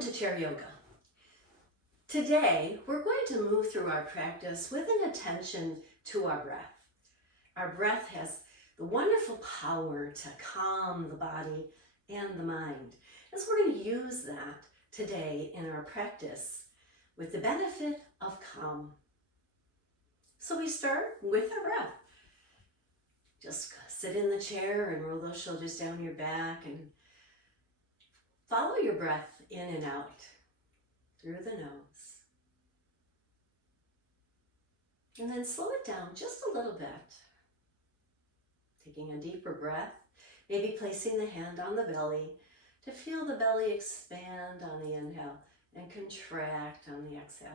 Welcome to Chair Yoga. Today, we're going to move through our practice with an attention to our breath. Our breath has the wonderful power to calm the body and the mind. And so we're going to use that today in our practice with the benefit of calm. So we start with our breath. Just sit in the chair and roll those shoulders down your back and follow your breath in and out through the nose. And then slow it down just a little bit. Taking a deeper breath, maybe placing the hand on the belly to feel the belly expand on the inhale and contract on the exhale.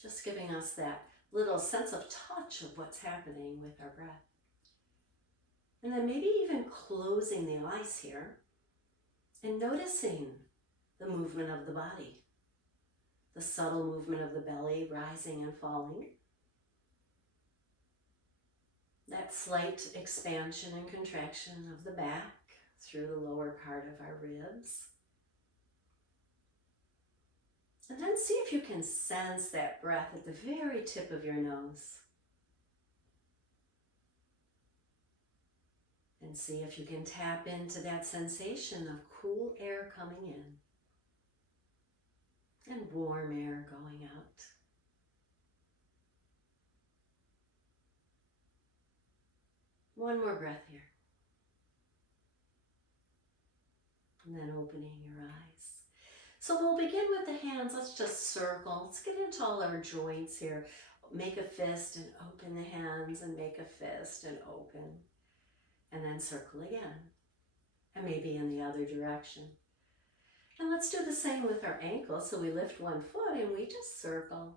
Just giving us that little sense of touch of what's happening with our breath. And then maybe even closing the eyes here and noticing the movement of the body, the subtle movement of the belly rising and falling, that slight expansion and contraction of the back through the lower part of our ribs. And then see if you can sense that breath at the very tip of your nose. And see if you can tap into that sensation of cool air coming in and warm air going out. One more breath here. And then opening your eyes. So we'll begin with the hands. Let's just circle. Let's get into all our joints here. Make a fist and open the hands and make a fist and open. And then circle again. And maybe in the other direction. And let's do the same with our ankles. So we lift one foot and we just circle.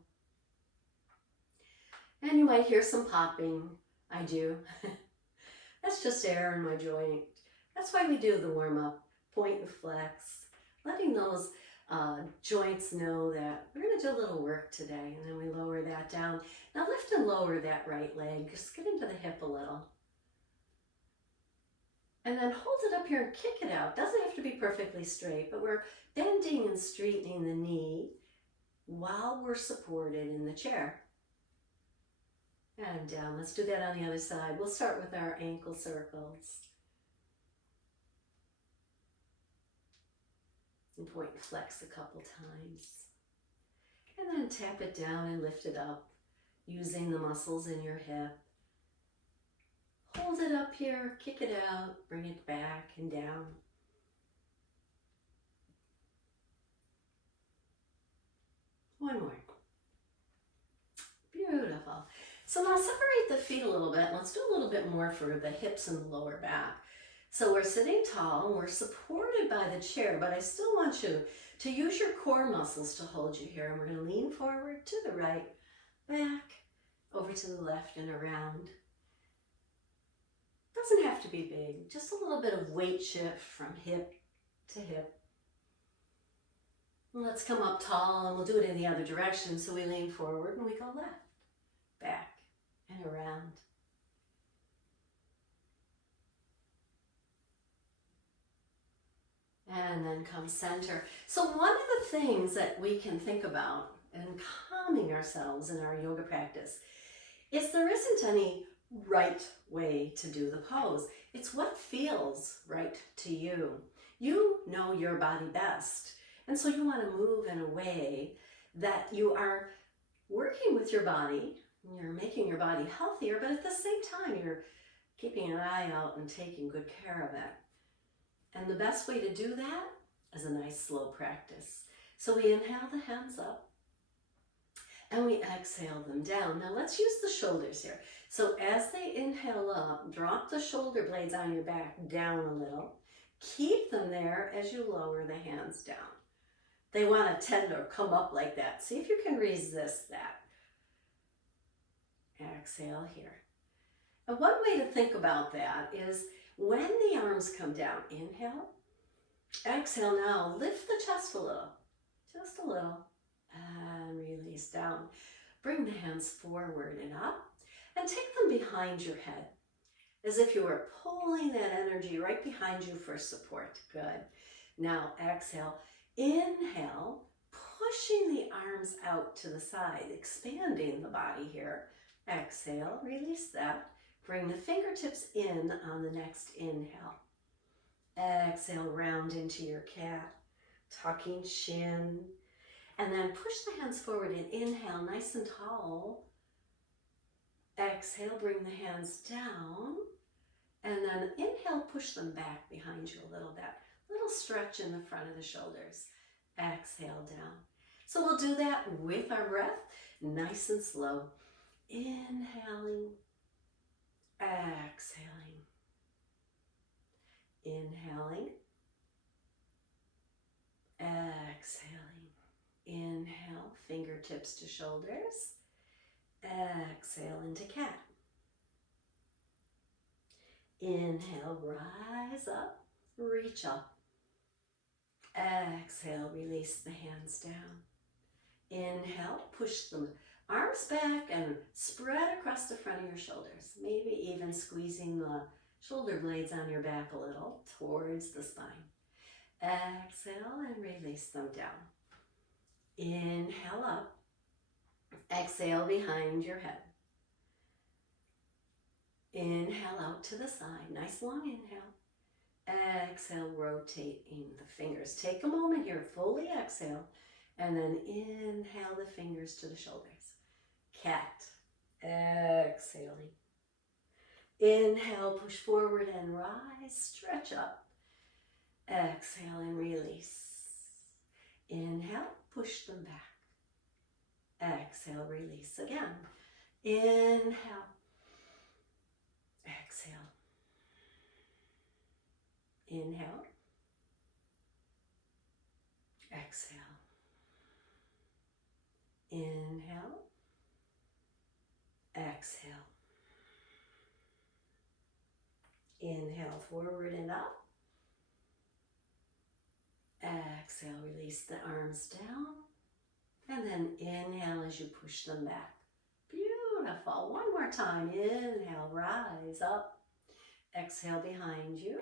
And you might hear some popping. I do. That's just air in my joint. That's why we do the warm-up, point and flex, letting those joints know that we're going to do a little work today. And then we lower that down. Now lift and lower that right leg. Just get into the hip a little. And then hold it up here and kick it out. Doesn't have to be perfectly straight, but we're bending and straightening the knee while we're supported in the chair. And down. Let's do that on the other side. We'll start with our ankle circles. And point and flex a couple times. And then tap it down and lift it up using the muscles in your hip. Hold it up here, kick it out, bring it back and down. One more. Beautiful. So now separate the feet a little bit. Let's do a little bit more for the hips and the lower back. So we're sitting tall and we're supported by the chair, but I still want you to use your core muscles to hold you here. And we're going to lean forward to the right, back, over to the left and around. Doesn't have to be big, just a little bit of weight shift from hip to hip. And let's come up tall and we'll do it in the other direction. So we lean forward and we go left, back, and around. And then come center. So one of the things that we can think about in calming ourselves in our yoga practice is there isn't any right way to do the pose. It's what feels right to you. You know your body best. And so you want to move in a way that you are working with your body, you're making your body healthier, but at the same time you're keeping an eye out and taking good care of it. And the best way to do that is a nice slow practice. So we inhale the hands up and we exhale them down. Now let's use the shoulders here. So as they inhale up, drop the shoulder blades on your back down a little. Keep them there as you lower the hands down. They want to tend or come up like that. See if you can resist that. Exhale here. And one way to think about that is when the arms come down, inhale, exhale now, lift the chest a little, just a little, and release down. Bring the hands forward and up. And take them behind your head, as if you were pulling that energy right behind you for support. Good. Now exhale, inhale, pushing the arms out to the side, expanding the body here. Exhale, release that. Bring the fingertips in on the next inhale. Exhale, round into your cat, tucking chin. And then push the hands forward and inhale, nice and tall. Exhale, bring the hands down. And then inhale, push them back behind you a little bit. Little stretch in the front of the shoulders. Exhale down. So we'll do that with our breath, nice and slow. Inhaling, exhaling. Inhaling, exhaling. Inhale, fingertips to shoulders. Exhale into cat. Inhale, rise up, reach up. Exhale, release the hands down. Inhale, push the arms back and spread across the front of your shoulders. Maybe even squeezing the shoulder blades on your back a little towards the spine. Exhale and release them down. Inhale up. Exhale behind your head. Inhale out to the side. Nice long inhale. Exhale, rotating the fingers. Take a moment here, fully exhale, and then inhale the fingers to the shoulders. Cat. Exhaling. Inhale, push forward and rise, stretch up. Exhale and release. Inhale, push them back. Exhale, release again. Inhale. Exhale. Inhale. Exhale. Inhale. Exhale. Inhale forward and up. Exhale, release the arms down. And then inhale as you push them back. Beautiful. One more time. Inhale, rise up. Exhale behind you.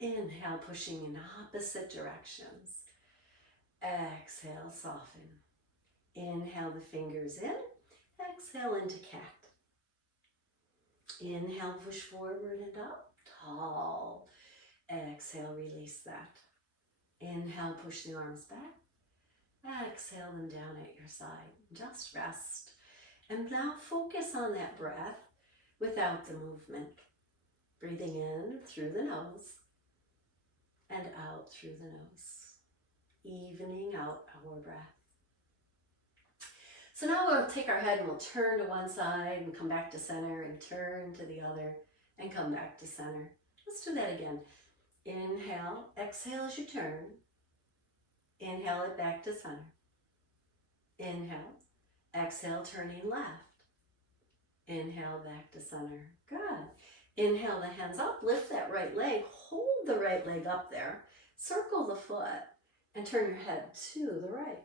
Inhale, pushing in opposite directions. Exhale, soften. Inhale the fingers in. Exhale into cat. Inhale, push forward and up. Tall. Exhale, release that. Inhale, push the arms back. Exhale them down at your side. Just rest. And now focus on that breath without the movement. Breathing in through the nose and out through the nose. Evening out our breath. So now we'll take our head and we'll turn to one side and come back to center and turn to the other and come back to center. Let's do that again. Inhale, exhale as you turn. Inhale it back to center. Inhale, exhale, turning left. Inhale, back to center. Good. Inhale the hands up, lift that right leg, hold the right leg up there, circle the foot, and turn your head to the right.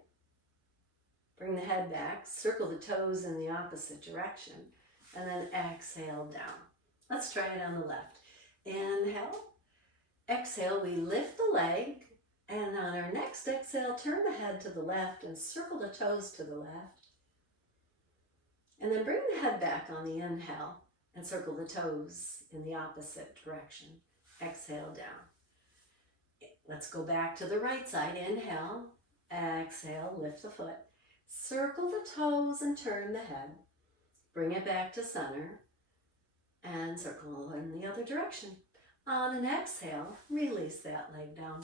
Bring the head back, circle the toes in the opposite direction, and then exhale down. Let's try it on the left. Inhale, exhale, we lift the leg, and on our next exhale, turn the head to the left and circle the toes to the left. And then bring the head back on the inhale and circle the toes in the opposite direction. Exhale down. Let's go back to the right side. Inhale, exhale, lift the foot. Circle the toes and turn the head. Bring it back to center and circle in the other direction. On an exhale, release that leg down.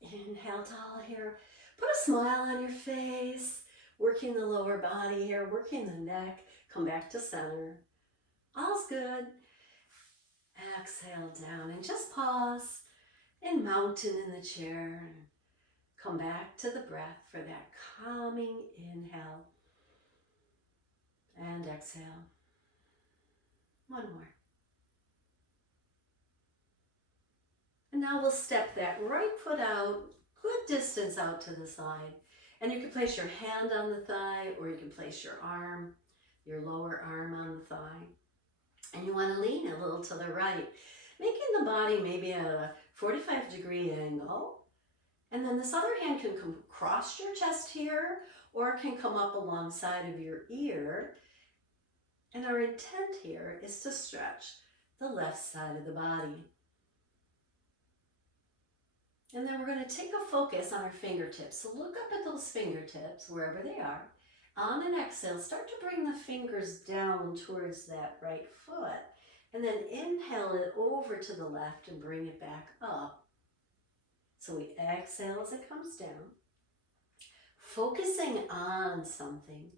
Inhale tall here. Put a smile on your face. Working the lower body here, working the neck. Come back to center. All's good. Exhale down and just pause and mountain in the chair. Come back to the breath for that calming inhale and exhale. One more. And now we'll step that right foot out, good distance out to the side. And you can place your hand on the thigh or you can place your arm, your lower arm on the thigh. And you want to lean a little to the right, making the body maybe at a 45-degree angle. And then this other hand can come across your chest here, or it can come up alongside of your ear. And our intent here is to stretch the left side of the body. And then we're going to take a focus on our fingertips. So look up at those fingertips, wherever they are. On an exhale, start to bring the fingers down towards that right foot. And then inhale it over to the left and bring it back up. So we exhale as it comes down. Focusing on something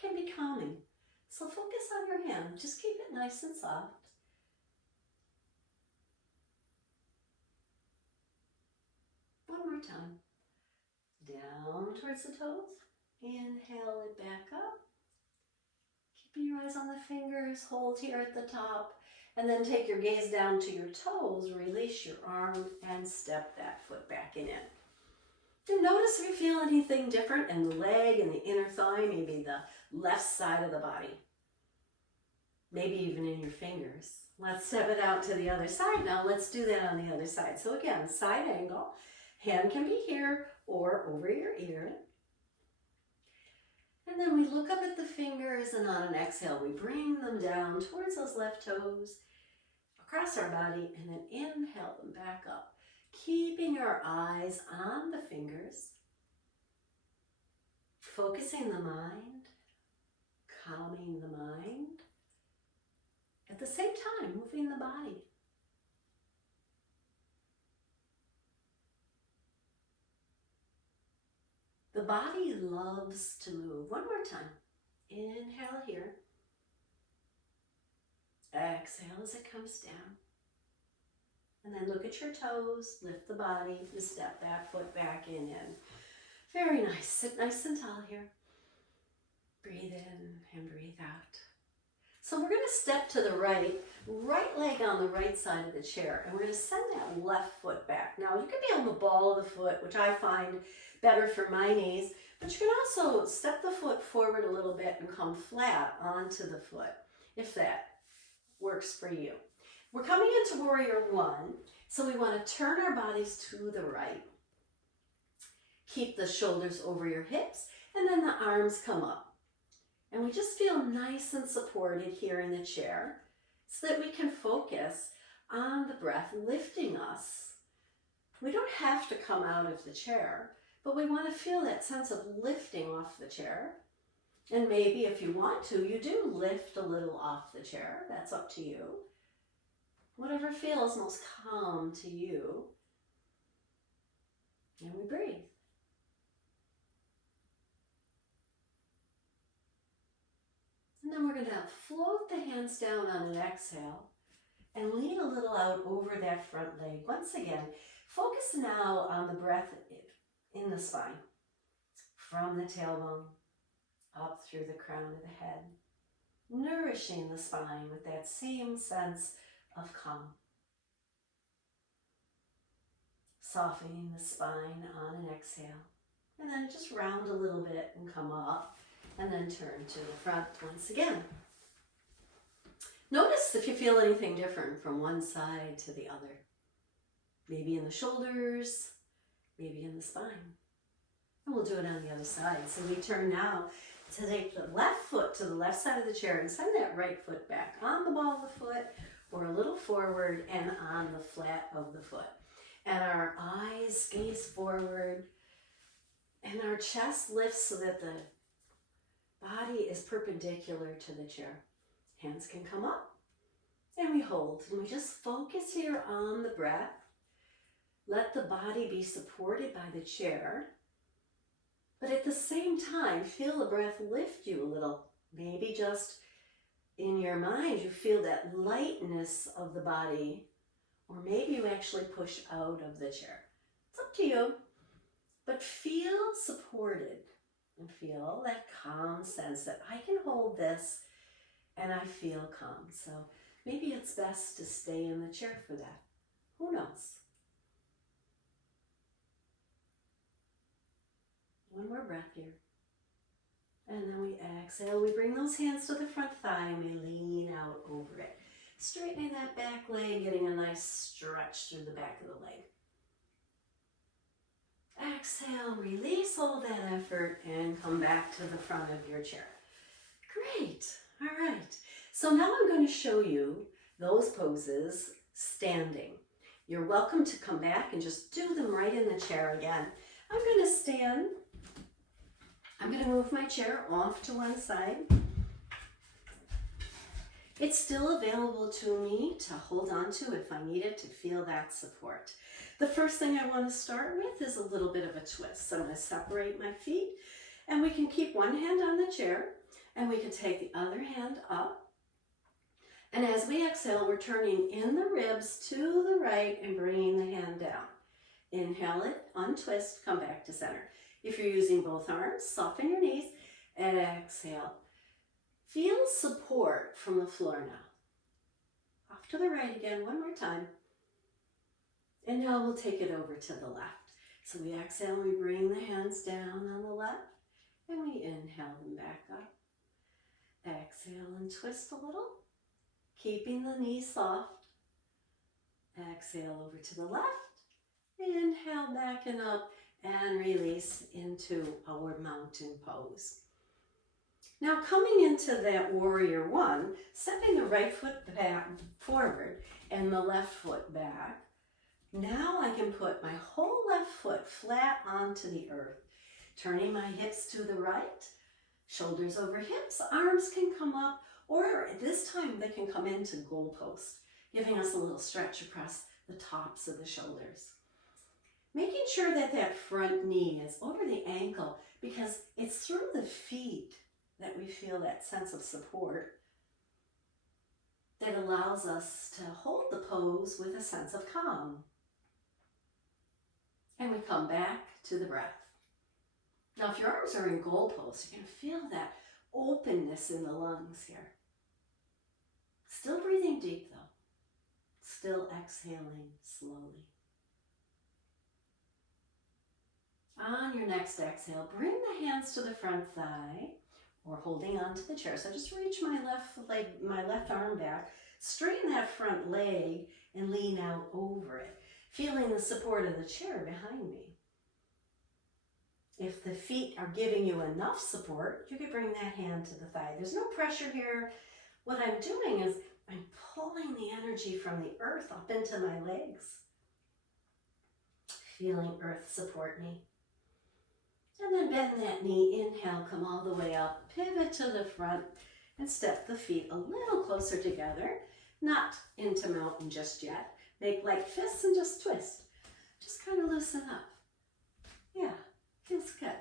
can be calming. So focus on your hand. Just keep it nice and soft. One more time. Down towards the toes. Inhale it back up. Keeping your eyes on the fingers. Hold here at the top. And then take your gaze down to your toes. Release your arm and step that foot back in. And notice if you feel anything different in the leg and the inner thigh, maybe the left side of the body. Maybe even in your fingers. Let's step it out to the other side now. Let's do that on the other side. So again, side angle. Hand can be here or over your ear. And then we look up at the fingers, and on an exhale, we bring them down towards those left toes, across our body, and then inhale them back up. Keeping our eyes on the fingers, focusing the mind, calming the mind, at the same time moving the body. The body loves to move. One more time. Inhale here. Exhale as it comes down. And then look at your toes, lift the body, and step that foot back in. Very nice. Sit nice and tall here. Breathe in and breathe out. So we're going to step to the right leg on the right side of the chair, and we're going to send that left foot back. Now, you can be on the ball of the foot, which I find better for my knees, but you can also step the foot forward a little bit and come flat onto the foot, if that works for you. We're coming into Warrior One, so we want to turn our bodies to the right. Keep the shoulders over your hips, and then the arms come up. And we just feel nice and supported here in the chair so that we can focus on the breath lifting us. We don't have to come out of the chair, but we want to feel that sense of lifting off the chair. And maybe if you want to, you do lift a little off the chair. That's up to you. Whatever feels most calm to you. And we breathe. And then we're going to float the hands down on an exhale and lean a little out over that front leg. Once again, focus now on the breath in the spine, from the tailbone up through the crown of the head, nourishing the spine with that same sense of calm. Softening the spine on an exhale, and then just round a little bit and come up. And then turn to the front once again. Notice if you feel anything different from one side to the other. Maybe in the shoulders, maybe in the spine. And we'll do it on the other side. So we turn now to take the left foot to the left side of the chair and send that right foot back on the ball of the foot or a little forward and on the flat of the foot. And our eyes gaze forward and our chest lifts so that the body is perpendicular to the chair. Hands can come up and we hold. And we just focus here on the breath. Let the body be supported by the chair. But at the same time, feel the breath lift you a little. Maybe just in your mind, you feel that lightness of the body. Or maybe you actually push out of the chair. It's up to you. But feel supported. And feel that calm sense that I can hold this and I feel calm. So maybe it's best to stay in the chair for that. Who knows? One more breath here. And then we exhale. We bring those hands to the front thigh and we lean out over it. Straightening that back leg, getting a nice stretch through the back of the leg. Exhale, release all that effort and come back to the front of your chair. Great. All right. So now I'm going to show you those poses standing. You're welcome to come back and just do them right in the chair again. I'm going to stand. I'm going to move my chair off to one side. It's still available to me to hold on to if I need it to feel that support. The first thing I want to start with is a little bit of a twist. So I'm going to separate my feet, and we can keep one hand on the chair, and we can take the other hand up. And as we exhale, we're turning in the ribs to the right and bringing the hand down. Inhale it, untwist, come back to center. If you're using both arms, soften your knees, and exhale. Feel support from the floor now. Off to the right again, one more time. And now we'll take it over to the left. So we exhale, we bring the hands down on the left, and we inhale them back up. Exhale and twist a little, keeping the knees soft. Exhale over to the left, inhale back and up, and release into our mountain pose. Now coming into that warrior one, stepping the right foot back forward and the left foot back. Now I can put my whole left foot flat onto the earth, turning my hips to the right, shoulders over hips, arms can come up, or this time they can come into goal post, giving us a little stretch across the tops of the shoulders. Making sure that that front knee is over the ankle, because it's through the feet that we feel that sense of support that allows us to hold the pose with a sense of calm. And we come back to the breath. Now, if your arms are in goal pose, you're going to feel that openness in the lungs here. Still breathing deep though. Still exhaling slowly. On your next exhale, bring the hands to the front thigh or holding onto the chair. So just reach my left arm back, straighten that front leg and lean out over it, feeling the support of the chair behind me. If the feet are giving you enough support, you can bring that hand to the thigh. There's no pressure here. What I'm doing is I'm pulling the energy from the earth up into my legs. Feeling earth support me. And then bend that knee, inhale, come all the way up, pivot to the front, and step the feet a little closer together, not into mountain just yet. Make like fists and just twist. Just kind of loosen up. Yeah, feels good.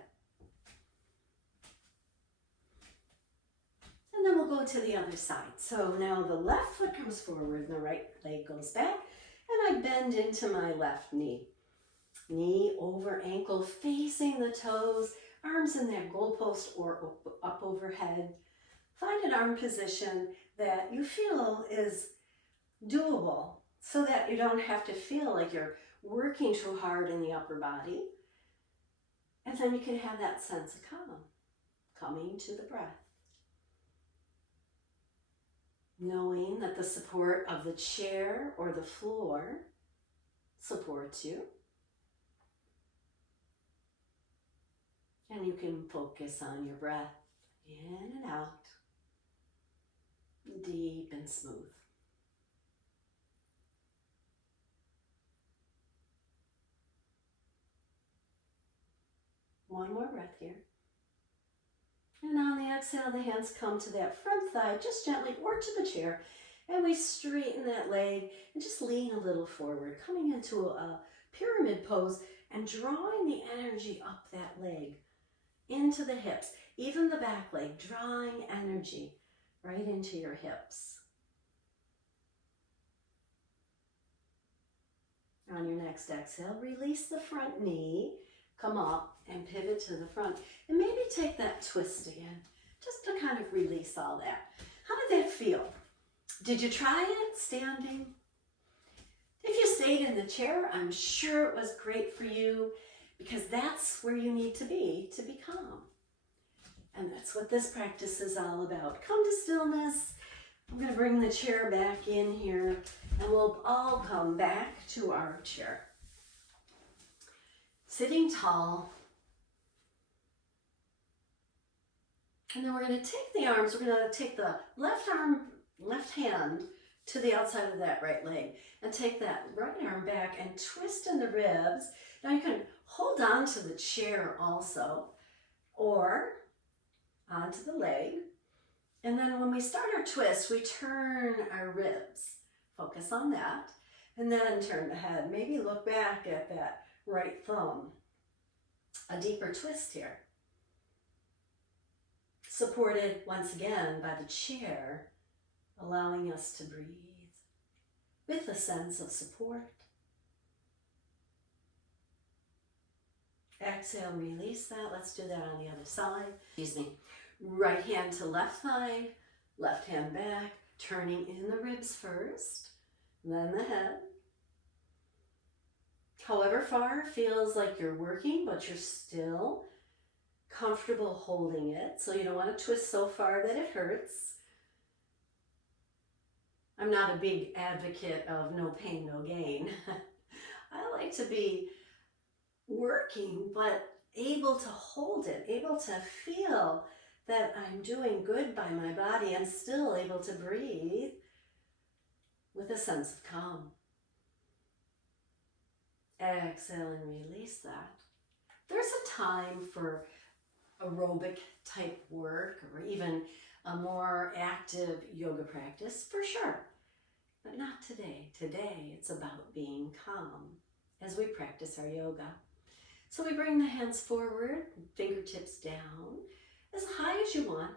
And then we'll go to the other side. So now the left foot comes forward and the right leg goes back, and I bend into my left knee. Knee over ankle, facing the toes, arms in that goalpost or up overhead. Find an arm position that you feel is doable so that you don't have to feel like you're working too hard in the upper body. And then you can have that sense of calm, coming to the breath. Knowing that the support of the chair or the floor supports you. And you can focus on your breath in and out, deep and smooth. One more breath here. And on the exhale, the hands come to that front thigh, just gently, or to the chair. And we straighten that leg and just lean a little forward, coming into a pyramid pose and drawing the energy up that leg. Into the hips, even the back leg, drawing energy right into your hips. On your next exhale, release the front knee, come up and pivot to the front. And maybe take that twist again, just to kind of release all that. How did that feel? Did you try it standing? If you stayed in the chair, I'm sure it was great for you, because that's where you need to be calm. And that's what this practice is all about. Come to stillness, I'm going to bring the chair back in here and we'll all come back to our chair. Sitting tall. And then we're going to take the arms, we're going to take the left arm, left hand to the outside of that right leg and take that right arm back and twist in the ribs. Now you can hold on to the chair also or onto the leg. And then when we start our twist, we turn our ribs. Focus on that. And then turn the head. Maybe look back at that right thumb. A deeper twist here. Supported once again by the chair, allowing us to breathe with a sense of support. Exhale, release that. Let's do that on the other side. Excuse me. Right hand to left thigh, left hand back, turning in the ribs first, then the head. However far feels like you're working, but you're still comfortable holding it. So you don't want to twist so far that it hurts. I'm not a big advocate of no pain, no gain. I like to be working, but able to hold it, able to feel that I'm doing good by my body and still able to breathe with a sense of calm. Exhale and release that. There's a time for aerobic type work or even a more active yoga practice, for sure. But not today. Today it's about being calm as we practice our yoga. So we bring the hands forward, fingertips down, as high as you want.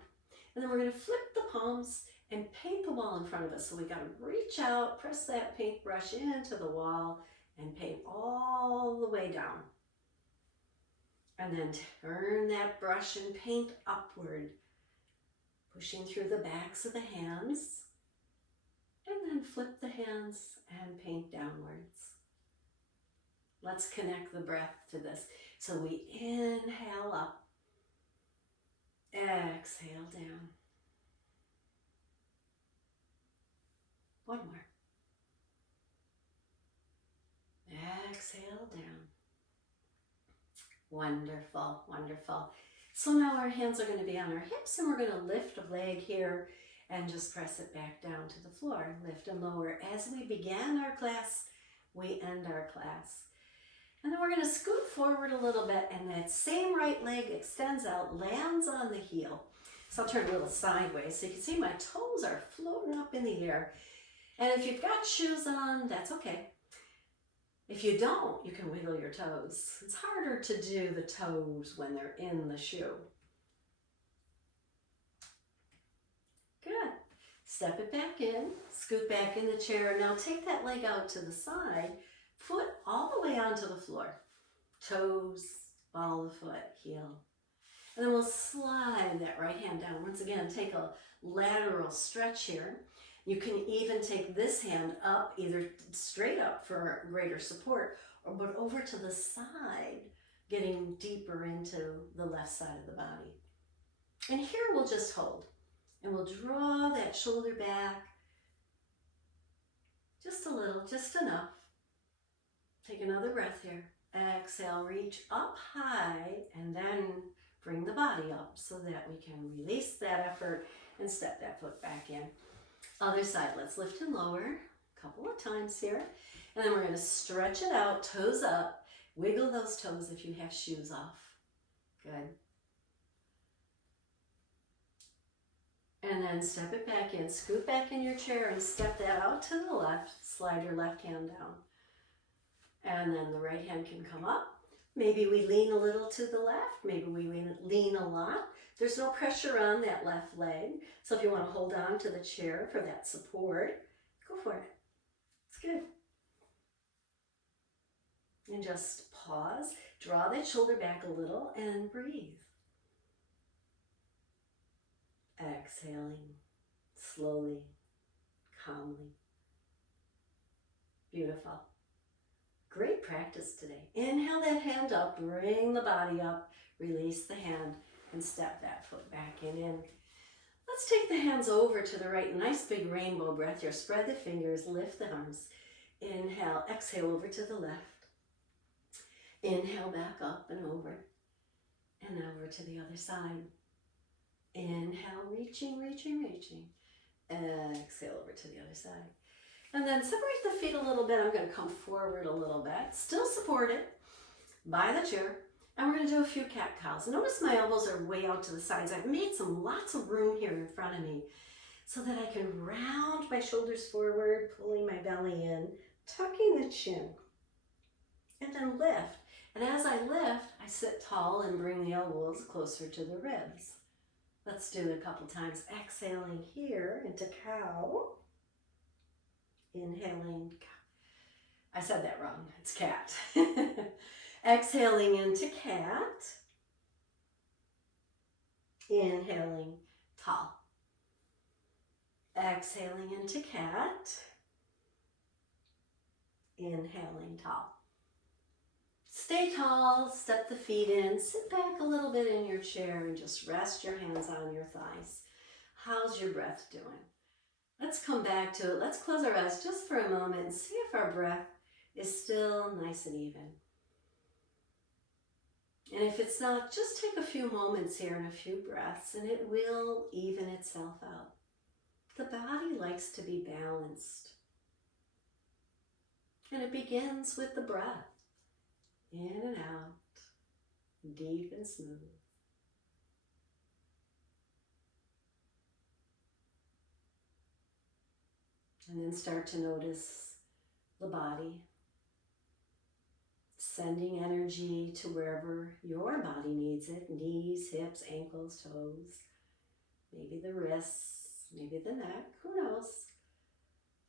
And then we're going to flip the palms and paint the wall in front of us. So we got to reach out, press that paintbrush into the wall and paint all the way down. And then turn that brush and paint upward, pushing through the backs of the hands. And then flip the hands and paint downwards. Let's connect the breath to this. So we inhale up, exhale down. One more. Exhale down. Wonderful, wonderful. So now our hands are going to be on our hips and we're going to lift a leg here and just press it back down to the floor. Lift and lower. As we began our class, we end our class. And then we're going to scoot forward a little bit and that same right leg extends out, lands on the heel. So I'll turn a little sideways so you can see my toes are floating up in the air. And if you've got shoes on, that's okay. If you don't, you can wiggle your toes. It's harder to do the toes when they're in the shoe. Good. Step it back in, scoot back in the chair. Now take that leg out to the side, foot all the way onto the floor. Toes, ball of the foot, heel. And then we'll slide that right hand down. Once again, take a lateral stretch here. You can even take this hand up, either straight up for greater support, or but over to the side, getting deeper into the left side of the body. And here we'll just hold. And we'll draw that shoulder back just a little, just enough. Take another breath here. Exhale, reach up high, and then bring the body up so that we can release that effort and step that foot back in. Other side, let's lift and lower a couple of times here. And then we're going to stretch it out, toes up. Wiggle those toes if you have shoes off. Good. And then step it back in. Scoot back in your chair and step that out to the left. Slide your left hand down. And then the right hand can come up. Maybe we lean a little to the left. Maybe we lean a lot. There's no pressure on that left leg. So if you want to hold on to the chair for that support, go for it. It's good. And just pause. Draw that shoulder back a little and breathe. Exhaling slowly, calmly. Beautiful. Great practice today. Inhale that hand up, bring the body up, release the hand, and step that foot back in. Let's take the hands over to the right. Nice big rainbow breath here. Spread the fingers, lift the arms. Inhale, exhale over to the left. Inhale back up and over. And over to the other side. Inhale, reaching, reaching, reaching. Exhale over to the other side. And then separate the feet a little bit. I'm going to come forward a little bit. Still supported by the chair. And we're going to do a few cat-cows. Notice my elbows are way out to the sides. I've made lots of room here in front of me so that I can round my shoulders forward, pulling my belly in, tucking the chin, and then lift. And as I lift, I sit tall and bring the elbows closer to the ribs. Let's do it a couple times. Exhaling here into cow. Inhaling. I said that wrong. It's cat. Exhaling into cat. Inhaling tall. Exhaling into cat. Inhaling tall. Stay tall, step the feet in, sit back a little bit in your chair and just rest your hands on your thighs. How's your breath doing? Let's come back to it. Let's close our eyes just for a moment and see if our breath is still nice and even. And if it's not, just take a few moments here and a few breaths and it will even itself out. The body likes to be balanced. And it begins with the breath. In and out, deep and smooth. And then start to notice the body, sending energy to wherever your body needs it, knees, hips, ankles, toes, maybe the wrists, maybe the neck, who knows?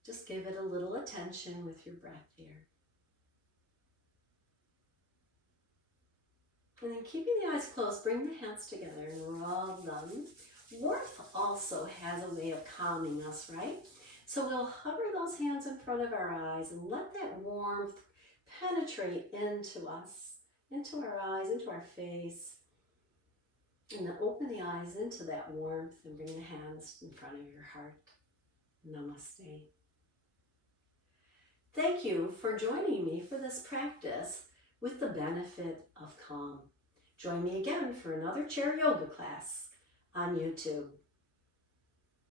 Just give it a little attention with your breath here. And then keeping the eyes closed, bring the hands together and roll them. Warmth also has a way of calming us, right? So we'll hover those hands in front of our eyes and let that warmth penetrate into us, into our eyes, into our face. And then open the eyes into that warmth and bring the hands in front of your heart. Namaste. Thank you for joining me for this practice with the benefit of calm. Join me again for another chair yoga class on YouTube.